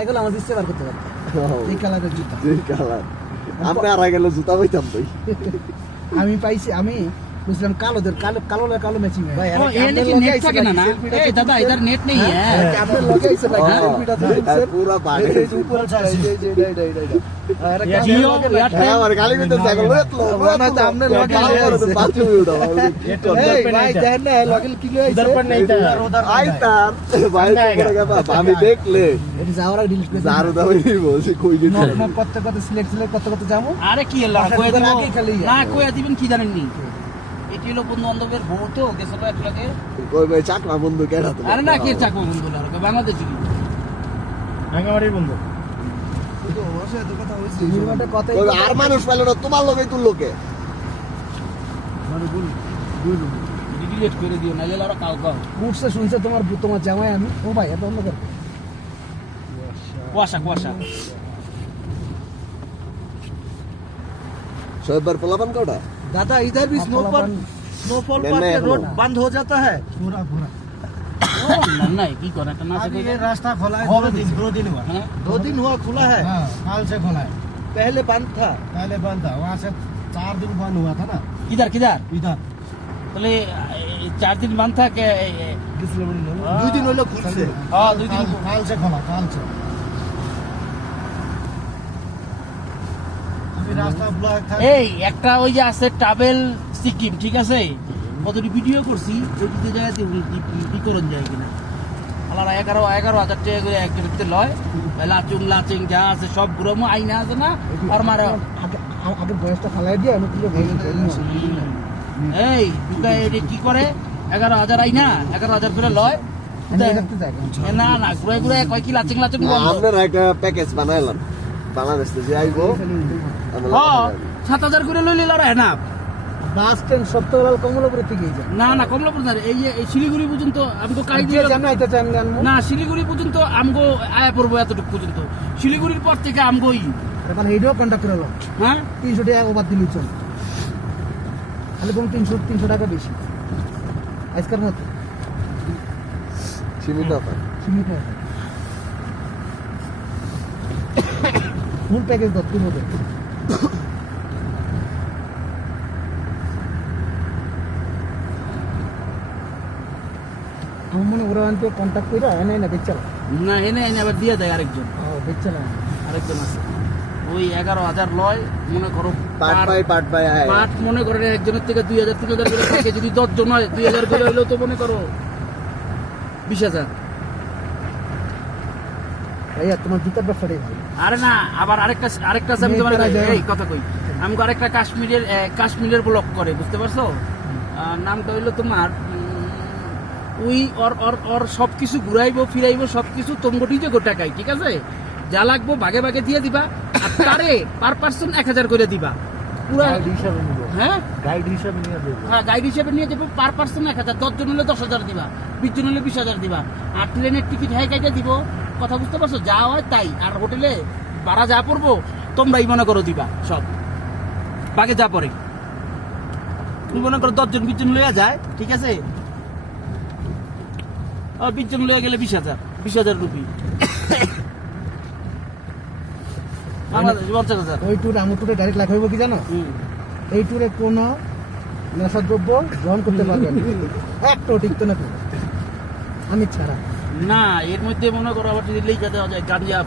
এগুলো আমার দিচ্ছে বার করতে পারতো এই কালারের জুতা আপনি আর গেলে জুতা পাইতাম তো আমি পাইছি আমি বুঝলাম কালো ম্যাচিং भाई ये की नेट থাকে না ए दादा इधर नेट नहीं है আপনার লগে আইছে ভাই সেলফিটা দিছেন পুরো পাড়ে এই যে উপরে আছে আরে জিও হ্যাঁ আমার গালি দিতে যাগো না তো আপনি লগে আইছে পাঁচু উড়া এই ভাই দেন না লগে কি লই আইছে उधर पर नहीं था আইতার ভাই আমি দেখলে এটা যাওয়ার আগে ডিলিট করে জারু দাবি বলছি কই গেছে নক কত সিলেক্ট যাবো আরে কি এলা কই আগে দিবেন খালি না কই দিবেন কি জানেন নি এটি হলো বন্ধু বান্ধবের বউ তো গেছিল একলাগে কই ভাই চাকমা বন্ধু কেডা তো আরে না কি চাকমা বন্ধু না বাংলাদেশি ভাঙাবাড়ির বন্ধু নির্মাণটা কথা কই আর মানুষ পাইলো না তোমার লগেই তুললো কে মানে বল ডিলিট করে দিও না এলা কাউ কাউ উঠছে শুনছে তোমার জামাই আমি ও ভাই এত অন্য কর কুয়াশা সবার পোলাপান কোটা दादा इधर भी स्नोफॉल पर के रोड बंद हो जाता है पूरा না না কি করে একটা না अभी ये रास्ता खोला है 2 दिन हुआ হ্যাঁ 2 दिन हुआ खुला है हाँ काल से खोला है पहले बंद था पहले बंद था वहाँ से 4 दिन बंद हुआ था ना किधर इधर তাহলে 4 दिन बंद था के 2 दिन হলো খুলছে हां 2 दिन काल से खोला काल से अभी रास्ता ब्लॉक था এই একটা ওই যে আছে ট্রাভেল সিকিম ঠিক আছে কতটি ভিডিও করছি ওইটিতে জায়গাতে কি করন যায় কিনা আলাদা 11,000 টাকা করে এক ব্যক্তি লয় লাচিং যা আছে সব গ্রাম আইনা আছে না আর মার আগে বয়সটা ফালাই দিয়ে আমি তুলে এই দুটা এটি কি করে 11,000 আইনা 11,000 করে লয় না না ঘুরে কয় কি লাচিং আমরা একটা প্যাকেজ বানাইলাম বাংলাদেশ থেকে আইবো হ্যাঁ 7,000 করে লইলে লড়াই না বাস স্ট্যান্ড সপ্তাহলাল কমলাপুর থেকে যায় না না কমলাপুর না এই যে এই শিলিগুড়ি পর্যন্ত আমগো কাই দিয়ে জানা আইতে চান না শিলিগুড়ি পর্যন্ত আমগো আয়া পড়বো এতটুকু পর্যন্ত শিলিগুড়ির পর থেকে আমগোই মানে এইটাও কন্ট্যাক্ট করে লো হ্যাঁ 300 টাকা ওভার দিলি চল তাহলে কোন 300 টাকা বেশি আজকের মতো সীমিত সীমিত ফুল প্যাকেজ দাও তুমি ওদের আমার মনে ওরা আনতে কন্ট্যাক্ট করে এনে না বেচালা না এনে আবার দিয়ে দেয় আরেকজন বেচালা আরেকজন আছে ওই 11,000 লয় মনে করো পাট পাই পাট মনে করেন একজনের থেকে 2,000 3,000 করে থাকে যদি 10 জন হয় 2,000 করে হইলো তো মনে করো 20,000 ভাইয়া তোমার জুতার ব্যবসাটাই ভালো আরে না আবার আরেকটা আমি তোমার এই কথা কই আমগো আরেকটা কাশ্মীরের ব্লক করে বুঝতে পারছো নামটা হইলো তোমার ওই ওর সবকিছু ঘুরাইবো ফিরাইবো সবকিছু তোমগোটি যে গোটাকাই ঠিক আছে যা লাগবো ভাগে ভাগে দিয়ে দিবা আর তারে পার পার্সন 1,000 করে দিবা পুরা হিসাবে নিব হ্যাঁ গাইড হিসাবে নিয়ে দেব হ্যাঁ গাইড হিসেবে নিয়ে যাবে পার পার্সন 1,000 10 জন হলে 10,000 দিবা 20 জন হলে 20,000 দিবা আর ট্রেনের টিকিট হ্যাঁ কাইটা দিব কথা বুঝতে পারছো যা হয় তাই আর হোটেলে ভাড়া যা পড়বো তোমরাই মনে করো দিবা সব বাকি যা পড়ে তুমি মনে করো 10 জন 20 জন লইয়া যায় ঠিক আছে 20 জন লইয়া গেলে 20,000 রুপি বাংলাদেশ 50,000 ওই ট্যুর আমার ট্যুরে ডাইরেক্ট লাখ হইব কি জানো এই ট্যুরে কোনো নেশাদ্রব্য গ্রহণ করতে পারবে না একটাও টিকতো না তো আমি ছাড়া না এর মধ্যে মনে করো আবার যদি লেখা দেওয়া যায় গাঁজা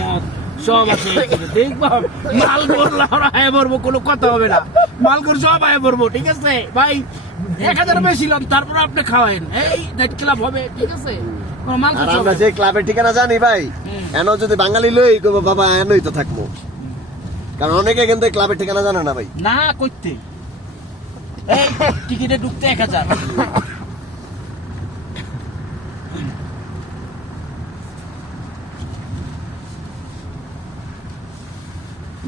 মদ সব আছে দেখবা মালগোর লাউরা আয় পড়বো কোনো কথা হবে না মালগোর সব আয় পড়বো ঠিক আছে ভাই 1,000 বেশি লন তারপর আপনি খাওয়াইন এই নাইট ক্লাব হবে ঠিক আছে আমরা যে ক্লাবের ঠিকানা জানি ভাই এনো যদি বাঙালি লই কইবো বাবা এনই তো থাকবো কারণ অনেকে কিন্তু ক্লাবের ঠিকানা জানে না ভাই না কইতে এই টিকিটে ঢুকতে 1,000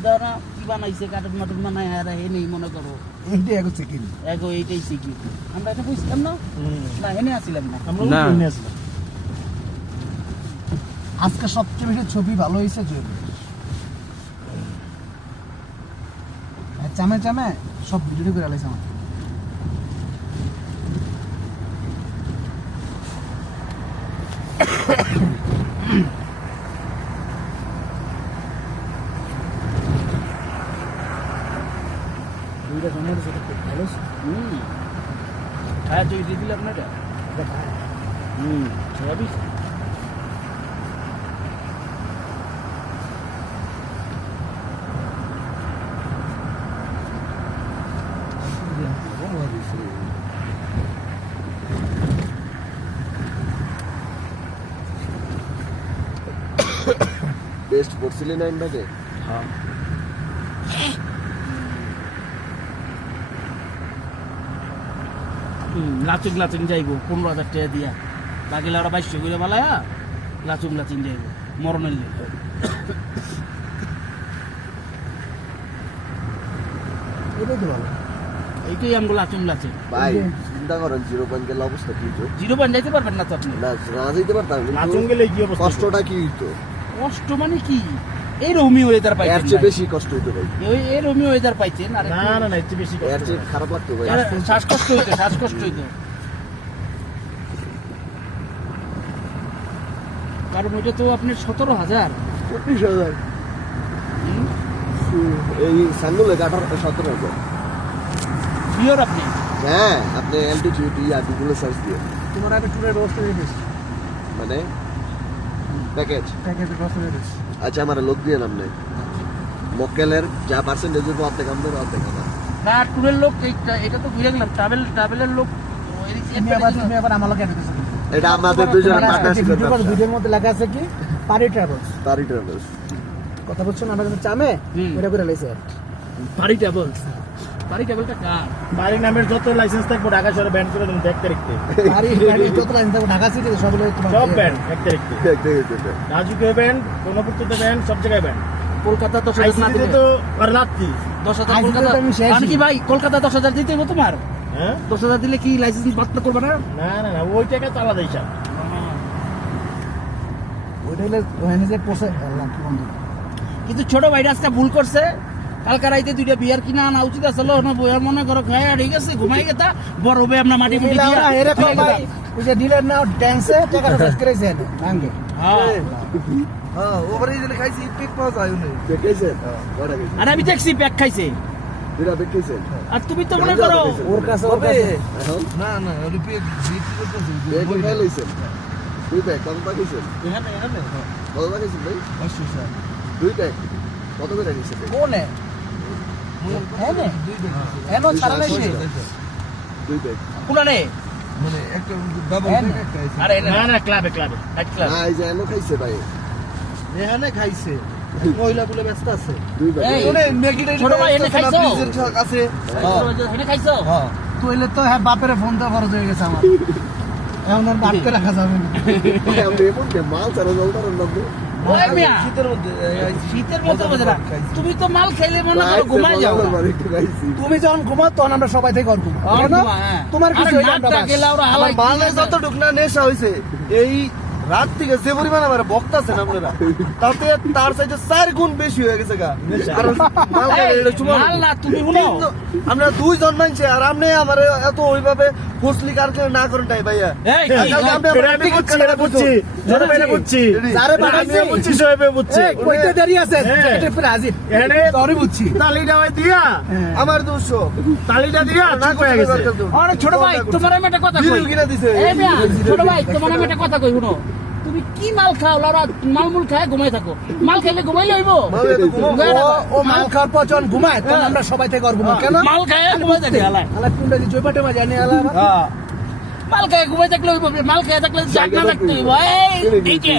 দাঁড়া কি বানাইছে কাটুন মাটুন বানায় আর হে নেই মনে করো এইটাই এগো চেকিং এইটাই শিখি আমরা এটা বুঝতাম না না এনে আসছিলাম না আমরা এনে আসলাম আজকে সবচেয়ে বেশি ছবি ভালো হয়েছে জয় চামে সব ভিডিও করে আলাইছে আমার এটা আমাদের সাথে খুব ভালো ছিল। হ্যাঁ তুই দিয়ে দিলে আপনারা এটা খায়। সবই টেস্ট করছিলি না ইন্দাকে? লাচুং লাচুং যাইব 15,000 টাকা দিয়া বাকিলা ওরা 2200 করে বালায়া লাচুং লাচুং যাইব মরণের লেগে এটাই তো ভালো। এইটাই আমগো লাচুং লাচুং ভাই চিন্তা করেন 0 পয়েন্ট গেলে অবস্থা কি হতো? 0 পয়েন্ট যাইতে পারবেন না তো আপনি না না যেতে পারতাম কিন্তু লাচুং গেলে কি অবস্থা? কষ্টটা কি হইতো? কষ্ট মানে কি এই রমি ওয়েদার এর পাইছেন চেয়ে ভাই। বেশি কষ্ট হইতো ভাই। এই রমি ওয়েদার পাইছেন আর না না না, এর চেয়ে বেশি এর চেয়ে খারাপ লাগতো ভাই। শ্বাসকষ্ট হইতো শ্বাসকষ্ট হইতো কারণ ওইটা তো আপনার 17,000 25,000 এই সাঙ্গুলে কাটার 17,000। শিওর আপনি হ্যাঁ আপনি অ্যালটিটিউড ইয়া গুগলে সার্চ দিয়ে তোমার একটা ট্যুরের ব্যবস্থা করে দিয়েছি, মানে প্যাকেজ। প্যাকেজের ব্যবস্থা করে দিয়েছি। আচ্ছা আমার লোক দিয়ে নাম নেই মক্কেলের যা পার্সেন্টেজ হবে অর্ধেক আমাদের অর্ধেক আমার। না ট্যুরের লোক এটা তো বুঝে গেলাম ট্রাভেলের লোক তুমি আবার আমার লোক অ্যাড দিয়েছো। এটা আমাদের দুজনের তোমার একটা পার্টনারশিপের ভিডিও করো, ব্যবসা। ভিডিওর মধ্যে লেখা আছে কি পারি ট্রাভেলস। তারই ট্রাভেলস। কথা বলছো না, আমরা কিন্তু চামে ওটা করে লাইছে। পারি ট্রাভেলটা কার বাড়ি নামের যত লাইসেন্স থাকবো ঢাকা শহরে ব্যান করে দেবেন 1 তারিখে। পারি যত লাইন থাকবে ঢাকা সিটি সব তোমার সব ব্যান 1 তারিখে। দেখতে দেখতে রাজুকে ব্যান, কোনপুরতে ব্যান, সব জায়গায় ব্যান। কলকাতা 10,000 না আইসিটিতে দিলে তো আর লাত্তি। 10,000 আইসিটিতে কলকাতা তো আমি শেষই। মানে কি ভাই কলকাতা 10,000 দিতে হবে তোমার হ্যাঁ 10,000 দিলে কি লাইসেন্স বাতিল করবে না না না না, ওই টাকা তো আলাদা হিসাব। ওইটা হলে ওখানে যে পোষে আল্লাহ কি বন্ধু। কিন্তু ছোট ভাইটা আজকে ভুল করছে কালকা রাইতে 2টা বিয়ার কিনা আনা উচিত আসলো না বইয়া মনে করো খায় ঠিক আছে ঘুমাই গেতা বড় হবে আমরা মাটি মুটি দিয়া না এরকম ভাই ওই যে ডিলার না ড্যান্সে টাকাটা শেষ করেছে ভাঙ্গে। হ্যাঁ হ্যাঁ ওভারে দিলে খাইছি পিক পাওয়া যায় না। দেখেছেন কয়টা গেছে আর আমি দেখছি প্যাক খাইছে দুইটা দেখেছেন আর তুমি তো মনে করো ওর কাছে এখন না না ওই পিক ব্যাগ খাই লইছেন দুই ব্যাগ কত টাকা দিয়েছেন এখানে এখানে কত টাকা দিয়েছেন ভাই দুই ব্যাগ কত করে নিয়েছেন কোনে এনে এনো ছাড়া লাইছে দুই ব্যাগ কোনা রে মানে একটা ডাবল একটা আছে আরে না না, ক্লাবে ক্লাবে। নাইট ক্লাব না এই যে এনো খাইছে ভাই এখানে খাইছে মহিলা বলে ব্যস্ত আছে দুই ব্যাগ এই, কোনে মেগিটা ছোট ভাই এনে খাইছো আছে এনে খাইছো হ্যাঁ তুইলে তো হ্যাঁ বাপের ফোন তো খরচ হয়ে গেছে আমার এখন আর বাপকে রাখা যাবে না ভাই, আপনি এমন যে মাল ছাড়া জলদার নাম ওই মিয়া শীতের মধ্যে শীতের মতো বোঝে না তুমি তো মাল খাইলে মনে করো ঘুমাই যাও একটু খাইছি তুমি যখন ঘুমাও তখন আমরা সবাই থেকে ঘর ঘুমাও আর কেন? ঘুমা, হ্যাঁ। তোমার কিছু আরে হইলে আমরা নাকটা বাস। গেলে ওরা হালাই বাংলাদেশ যতটুক না নেশা হয়েছে এই রাত থেকে যে পরিমাণ আমার বক্তাছেন আপনারা তাতে তার চাইতে 4 গুণ বেশি হয়ে গেছে গা আর মাল খাইলে এটা চুমা মাল না তুমি শুনো আমরা 2 জন মানছে আর আপনি আমার এত ওইভাবে ফসলি কার না করেন তাই ভাইয়া এই কালকে আপনি আমার এটা বুঝছি, এটা বুঝছি, এটা বুঝছি। যারে এটা বানাইছি, আমিও বুঝছি, সবাই বুঝছি। এই, কইতে দেরি আছে হ্যাঁ। এটা পুরো হাজির এখানে সরি বুঝছি তালিটা ওই দিয়া, আমার 200 তালিটা দিয়া না চুপ হয়ে গেছে। আরে ছোট ভাই তোমার আমি একটা কথা কই বিল কিনা দিছে এই মিয়া ছোট ভাই তোমার আমি একটা কথা কই শুনো তুমি কি মাল খাও লারা মালমুল খায় ঘুমাই থাকো মাল খাইলে ঘুমাইলে হইবো মাল খাইলে ঘুমাবো। ও মাল খাওয়ার পর যখন ঘুমায় তখন আমরা সবাই থেকে ঘর ঘুমাও কেন মাল খায় ঘুমাই থাকে হালাই আলা কুন্ডা দি জয়পাটে মা জানি আলা মাল খায় ঘুমাই থাকলে হইবো মাল খায় থাকলে জাগনা থাকতে হইবো এই দিকে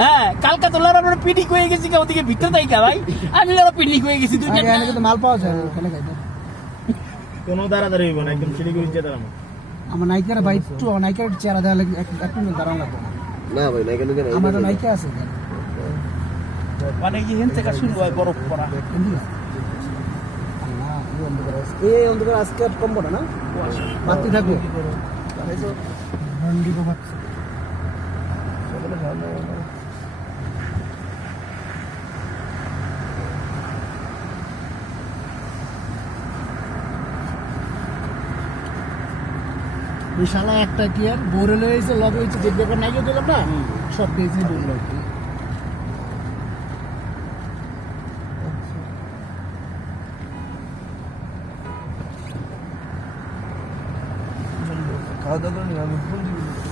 হ্যাঁ কালকা তো লারা আমরা পিটি কই গেছি কা ওদিকে ভিতর তাই কা ভাই আমি লারা পিটি কই গেছি তুই আগে এখানে কিন্তু মাল পাওয়া যায় না, ওখানে খাইতে কোনো দাঁড়াদাঁড়ি হইব না, একদম শিলিগুড়ি যেতে দাঁড়াবো। আমার নাইকার ভাই একটু নাইকার চেহারা দেওয়া লাগে এক মিনিট দাঁড়ানো লাগবে না। না ভাই না কেন কেন আমার নাইকা আছে মানে এই হেন থেকে শুরু হয় বরফ পড়া এই অন্ধকার আজকে আর কমবো না না বাতি থাকবো বিশালা একটা কি আর বোরে লয়েছে লগে হয়েছে যে ব্যাপার নাই দিলাম না সব পেয়েছি বলল খাওয়া দাওয়া করেন আমি ফোন দিবি